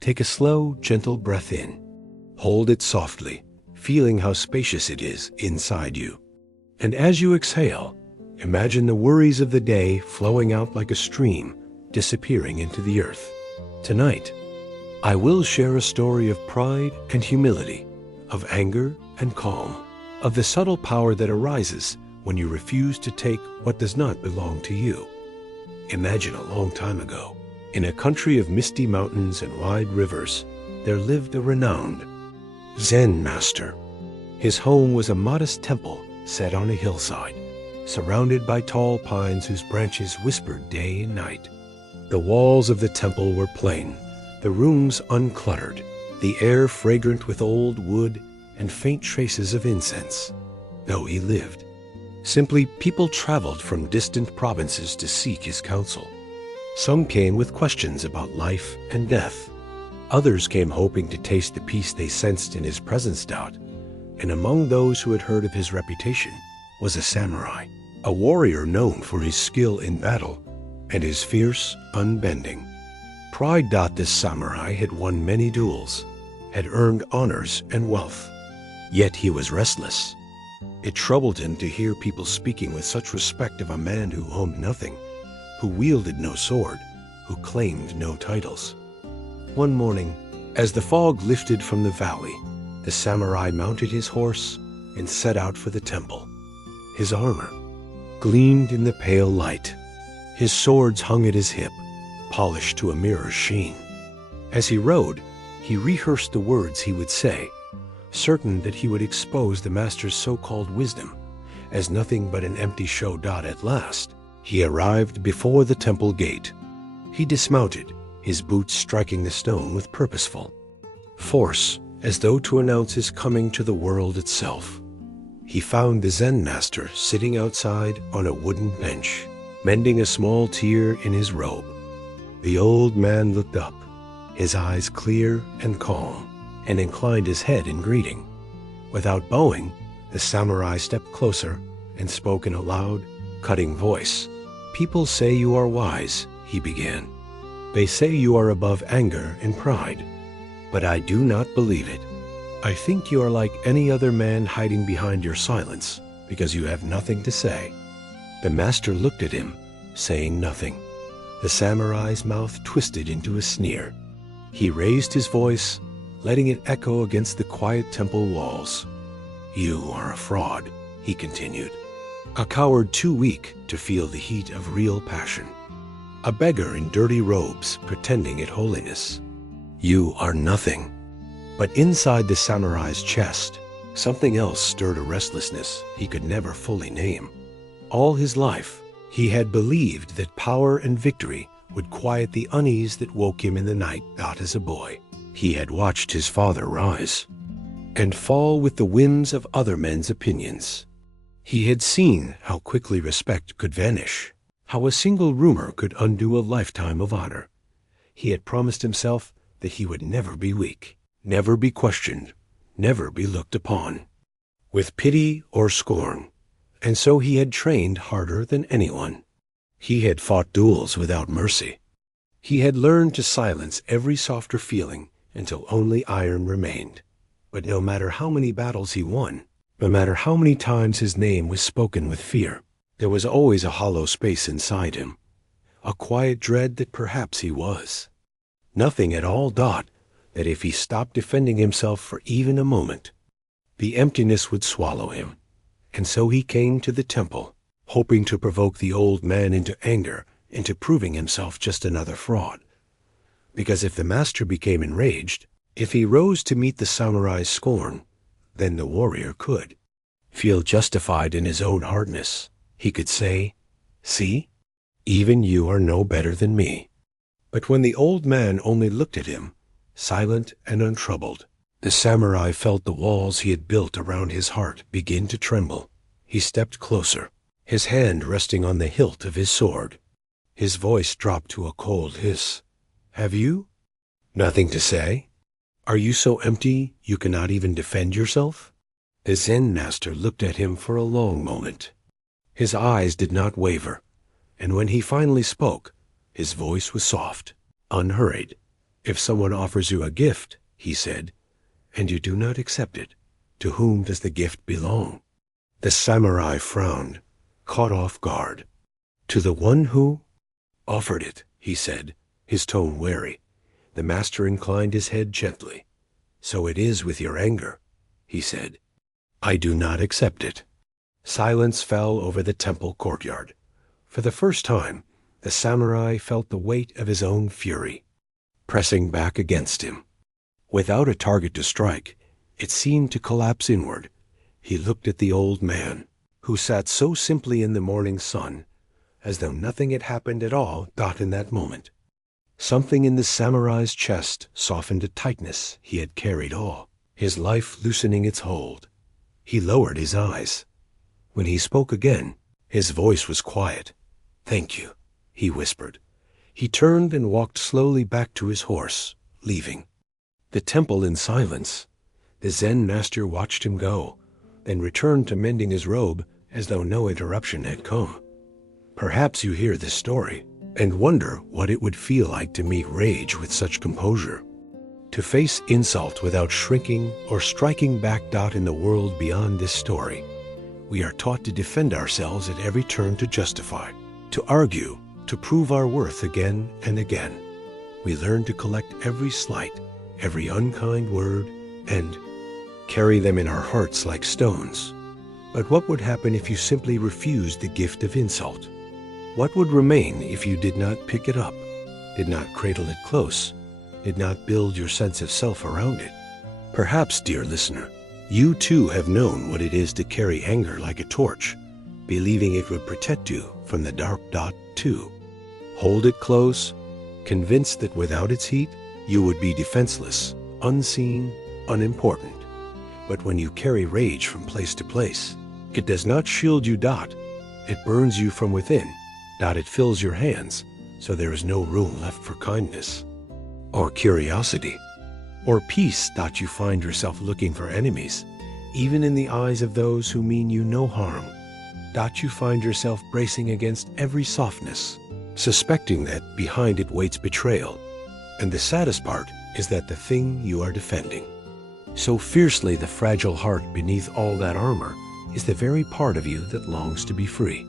Take a slow, gentle breath in. Hold it softly, feeling how spacious it is inside you. And as you exhale, imagine the worries of the day flowing out like a stream, disappearing into the earth. Tonight, I will share a story of pride and humility, of anger and calm, of the subtle power that arises when you refuse to take what does not belong to you. Imagine a long time ago, in a country of misty mountains and wide rivers, there lived a renowned Zen master. His home was a modest temple set on a hillside, surrounded by tall pines whose branches whispered day and night. The walls of the temple were plain, the rooms uncluttered, the air fragrant with old wood and faint traces of incense. Though he lived, simply people traveled from distant provinces to seek his counsel. Some came with questions about life and death. Others came hoping to taste the peace they sensed in his presence doubt. And among those who had heard of his reputation was a samurai, a warrior known for his skill in battle and his fierce, unbending pride. This samurai had won many duels, had earned honors and wealth. Yet he was restless. It troubled him to hear people speaking with such respect of a man who owned nothing, who wielded no sword, who claimed no titles. One morning, as the fog lifted from the valley, the samurai mounted his horse and set out for the temple. His armor gleamed in the pale light. His swords hung at his hip, polished to a mirror's sheen. As he rode, he rehearsed the words he would say, certain that he would expose the master's so-called wisdom as nothing but an empty show. At last, he arrived before the temple gate. He dismounted, his boots striking the stone with purposeful force, as though to announce his coming to the world itself. He found the Zen master sitting outside on a wooden bench, mending a small tear in his robe. The old man looked up, his eyes clear and calm, and inclined his head in greeting. Without bowing, the samurai stepped closer and spoke in a loud, cutting voice. "People say you are wise," he began. "They say you are above anger and pride, but I do not believe it. I think you are like any other man, hiding behind your silence because you have nothing to say." The master looked at him, saying nothing. The samurai's mouth twisted into a sneer. He raised his voice, letting it echo against the quiet temple walls. "You are a fraud," he continued. "A coward too weak to feel the heat of real passion. A beggar in dirty robes pretending at holiness. You are nothing." But inside the samurai's chest, something else stirred a restlessness he could never fully name. All his life, he had believed that power and victory would quiet the unease that woke him in the night. Not as a boy, he had watched his father rise and fall with the whims of other men's opinions. He had seen how quickly respect could vanish, how a single rumor could undo a lifetime of honor. He had promised himself that he would never be weak, never be questioned, never be looked upon with pity or scorn. And so he had trained harder than anyone. He had fought duels without mercy. He had learned to silence every softer feeling until only iron remained. But no matter how many battles he won, no matter how many times his name was spoken with fear, there was always a hollow space inside him, a quiet dread that perhaps he was nothing at all. That if he stopped defending himself for even a moment, the emptiness would swallow him. And so he came to the temple, hoping to provoke the old man into anger, into proving himself just another fraud. Because if the master became enraged, if he rose to meet the samurai's scorn, then the warrior could feel justified in his own hardness. He could say, "See, even you are no better than me." But when the old man only looked at him, silent and untroubled, the samurai felt the walls he had built around his heart begin to tremble. He stepped closer, his hand resting on the hilt of his sword. His voice dropped to a cold hiss. "Have you nothing to say? Are you so empty you cannot even defend yourself?" The Zen master looked at him for a long moment. His eyes did not waver, and when he finally spoke, his voice was soft, unhurried. If someone offers you a gift, he said, and you do not accept it, to whom does the gift belong? The samurai frowned, caught off guard. To the one who offered it, he said, his tone wary. The master inclined his head gently. So it is with your anger, he said. I do not accept it. Silence fell over the temple courtyard. For the first time, the samurai felt the weight of his own fury, pressing back against him. Without a target to strike, it seemed to collapse inward. He looked at the old man, who sat so simply in the morning sun, as though nothing had happened at all in that moment. Something in the samurai's chest softened a tightness he had carried his life loosening its hold. He lowered his eyes. When he spoke again, his voice was quiet. Thank you, he whispered. He turned and walked slowly back to his horse, leaving the temple in silence. The Zen master watched him go, then returned to mending his robe as though no interruption had come. Perhaps you hear this story and wonder what it would feel like to meet rage with such composure, to face insult without shrinking or striking back. In the world beyond this story, we are taught to defend ourselves at every turn, to justify, to argue, to prove our worth again and again. We learn to collect every slight, every unkind word, and carry them in our hearts like stones. But what would happen if you simply refused the gift of insult? What would remain if you did not pick it up, did not cradle it close, did not build your sense of self around it? Perhaps, dear listener, you too have known what it is to carry anger like a torch, believing it would protect you from the dark too. Hold it close, convinced that without its heat, you would be defenseless, unseen, unimportant. But when you carry rage from place to place, it does not shield you. It burns you from within. It fills your hands, so there is no room left for kindness, or curiosity, or peace. You find yourself looking for enemies, even in the eyes of those who mean you no harm. You find yourself bracing against every softness, suspecting that behind it waits betrayal. And the saddest part is that the thing you are defending so fiercely, the fragile heart beneath all that armor, is the very part of you that longs to be free.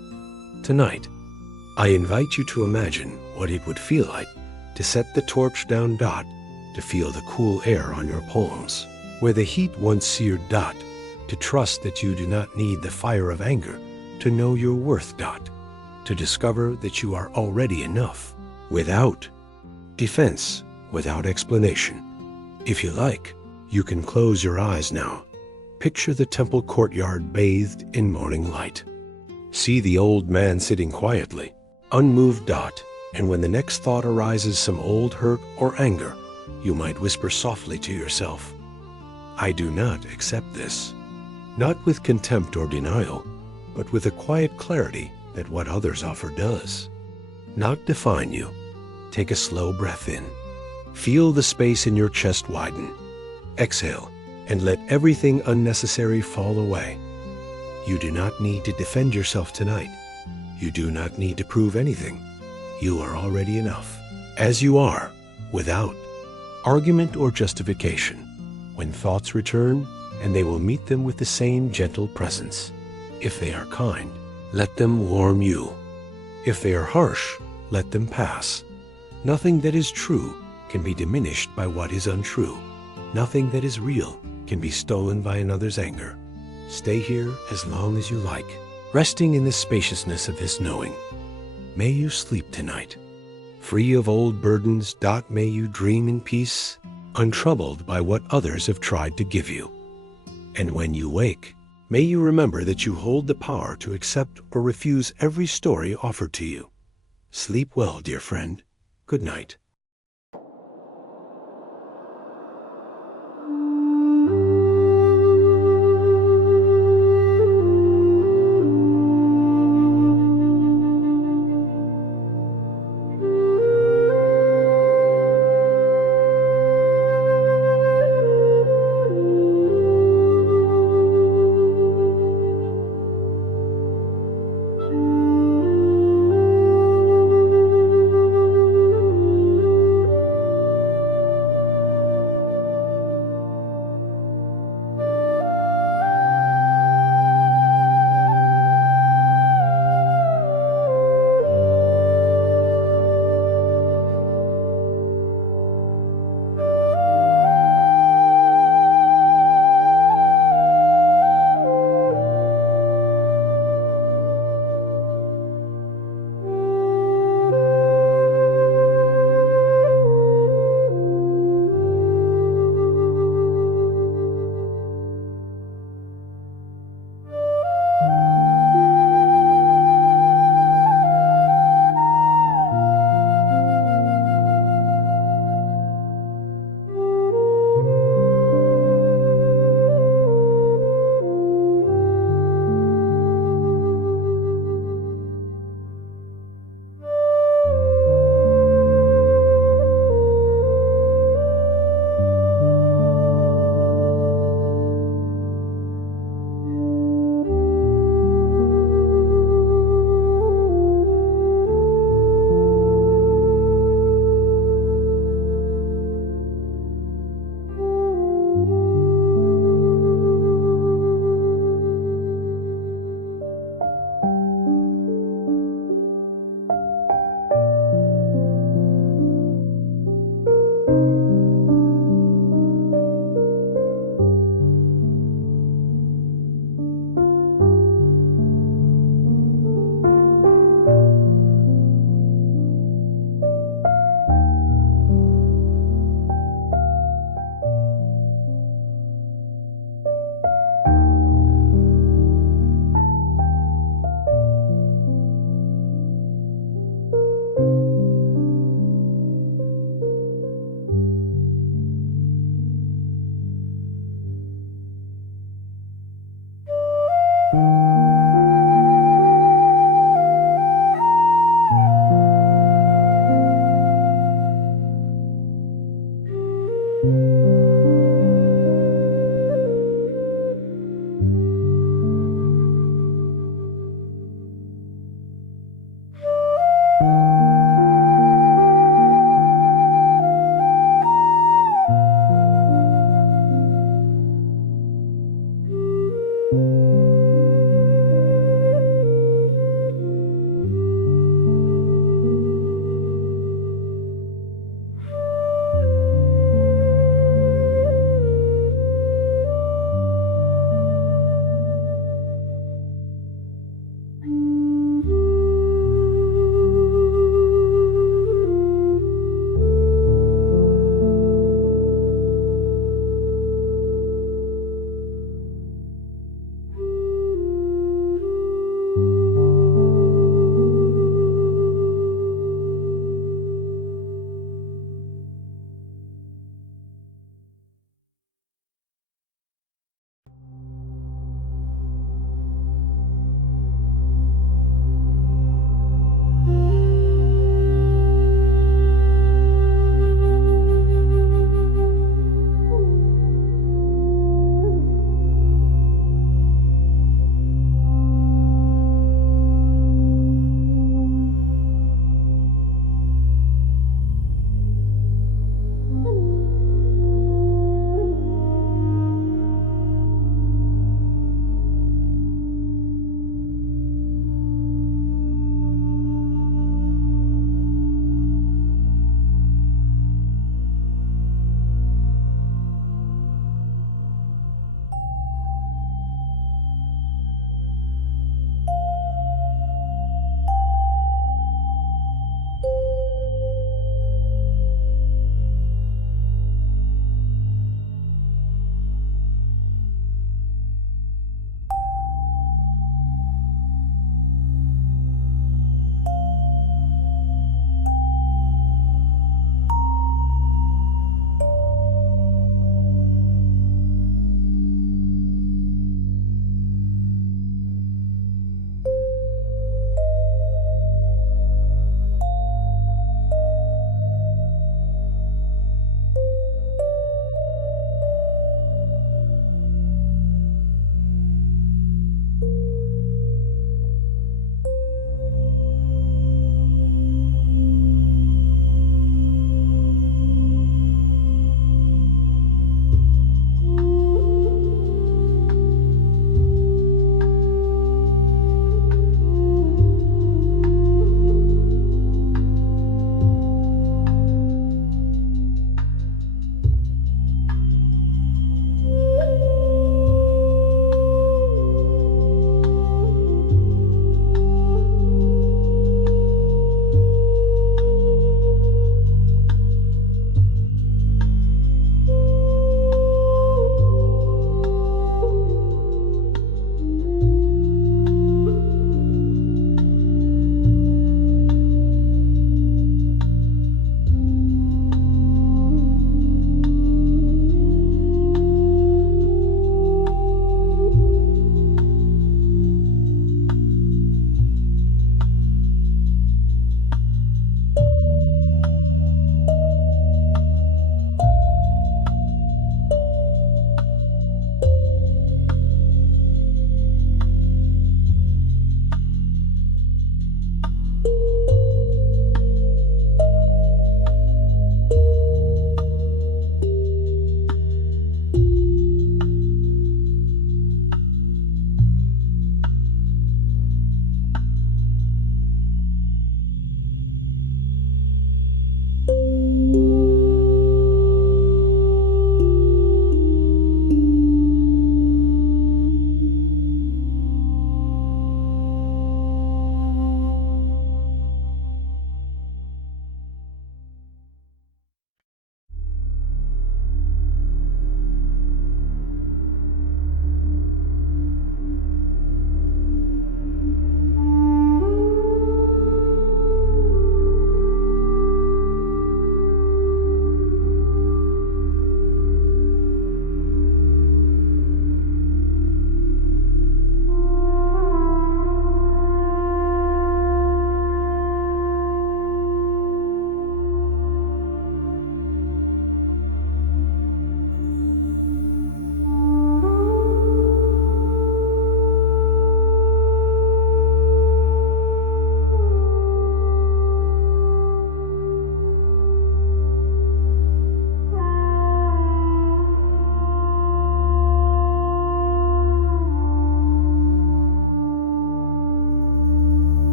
Tonight, I invite you to imagine what it would feel like to set the torch down. To feel the cool air on your palms, where the heat once seared. To trust that you do not need the fire of anger to know your worth. To discover that you are already enough, without defense, without explanation. If you like, you can close your eyes now. Picture the temple courtyard bathed in morning light. See the old man sitting quietly, unmoved. And when the next thought arises, some old hurt or anger, you might whisper softly to yourself, I do not accept this. Not with contempt or denial, but with a quiet clarity that what others offer does not define you. Take a slow breath in. Feel the space in your chest widen. Exhale and let everything unnecessary fall away. You do not need to defend yourself tonight. You do not need to prove anything. You are already enough, as you are, without argument or justification. When thoughts return, and they will meet them with the same gentle presence. If they are kind, let them warm you. If they are harsh, let them pass. Nothing that is true can be diminished by what is untrue. Nothing that is real can be stolen by another's anger. Stay here as long as you like, resting in the spaciousness of this knowing. May you sleep tonight, free of old burdens. May you dream in peace, untroubled by what others have tried to give you. And when you wake, may you remember that you hold the power to accept or refuse every story offered to you. Sleep well, dear friend. Good night.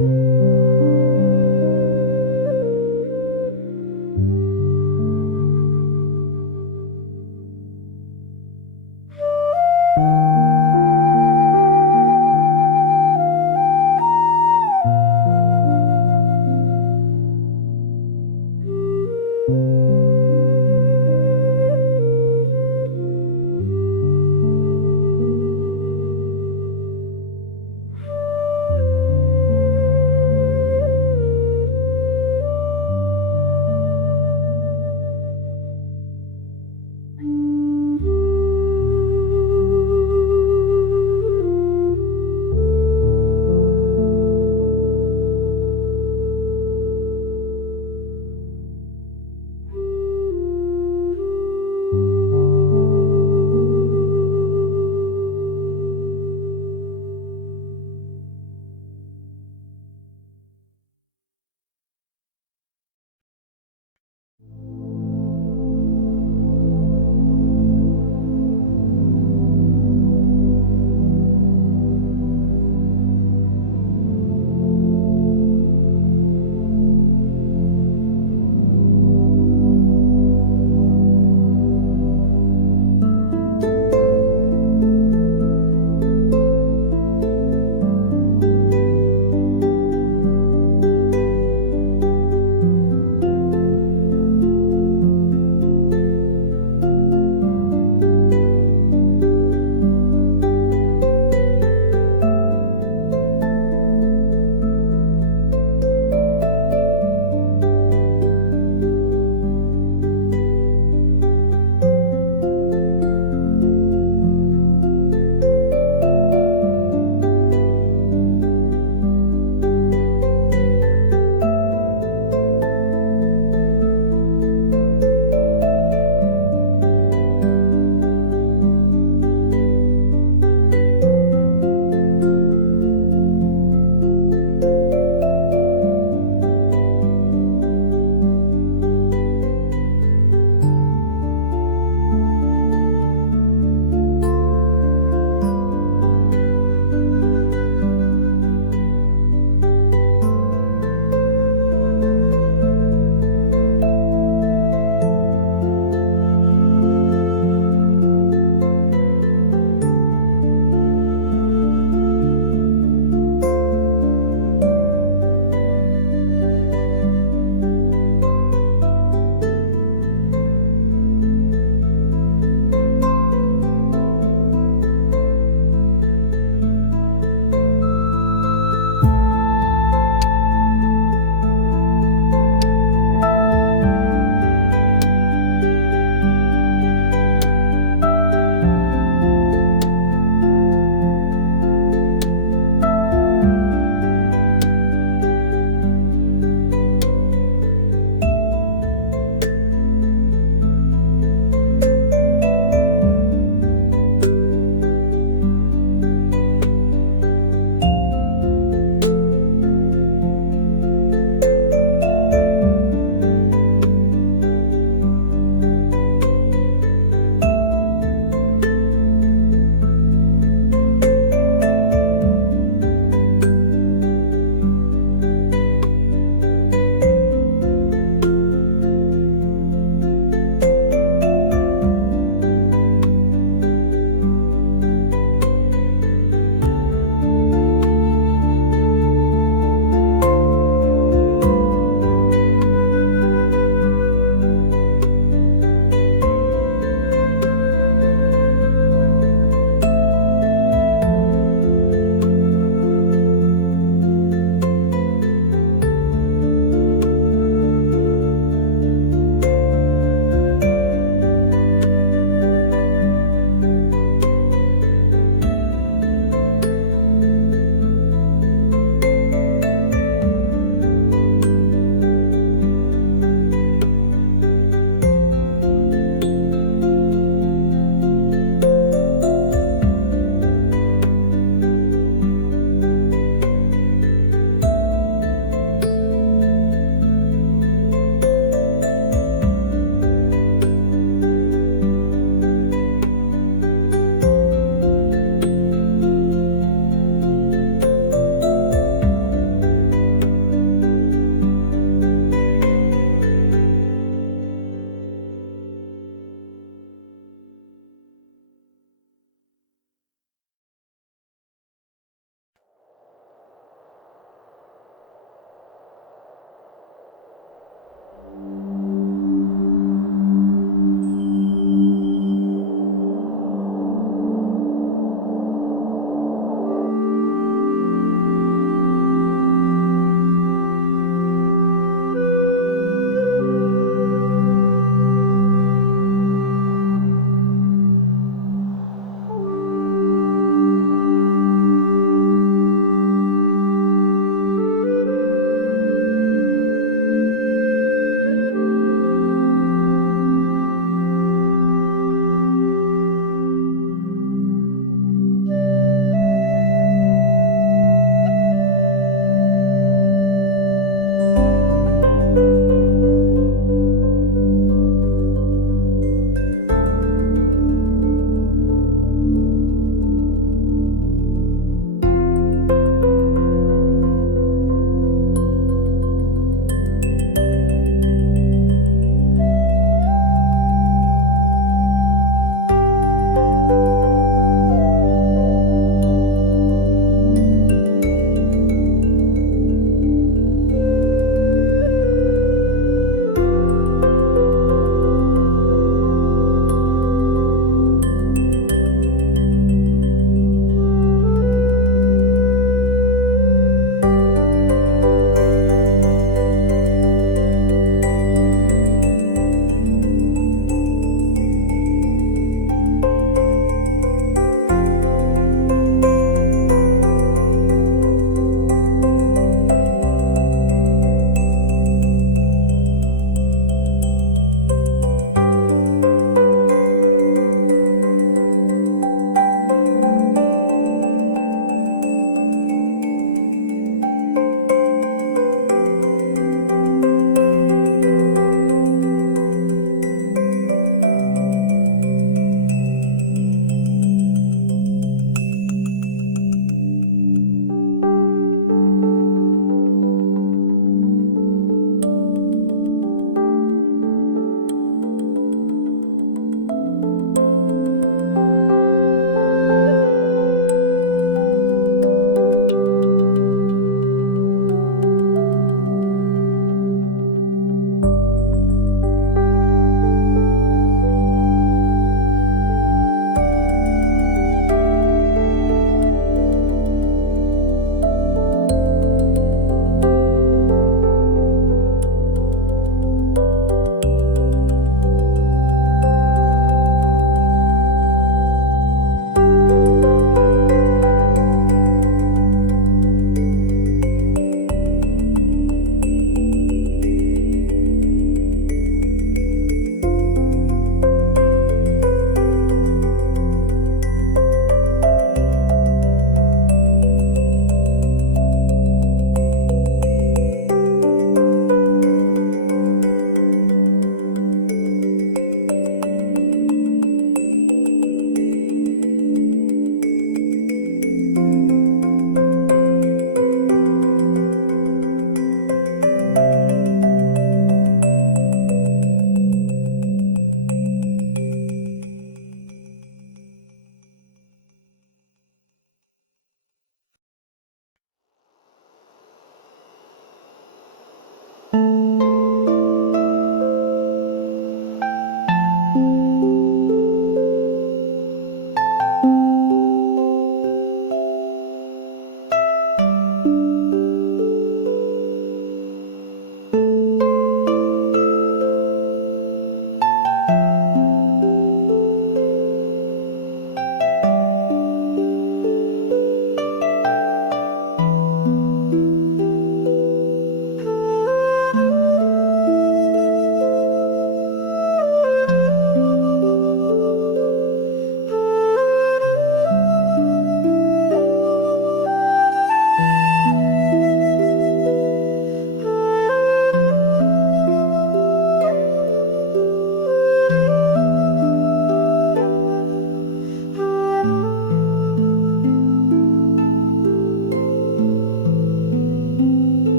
you.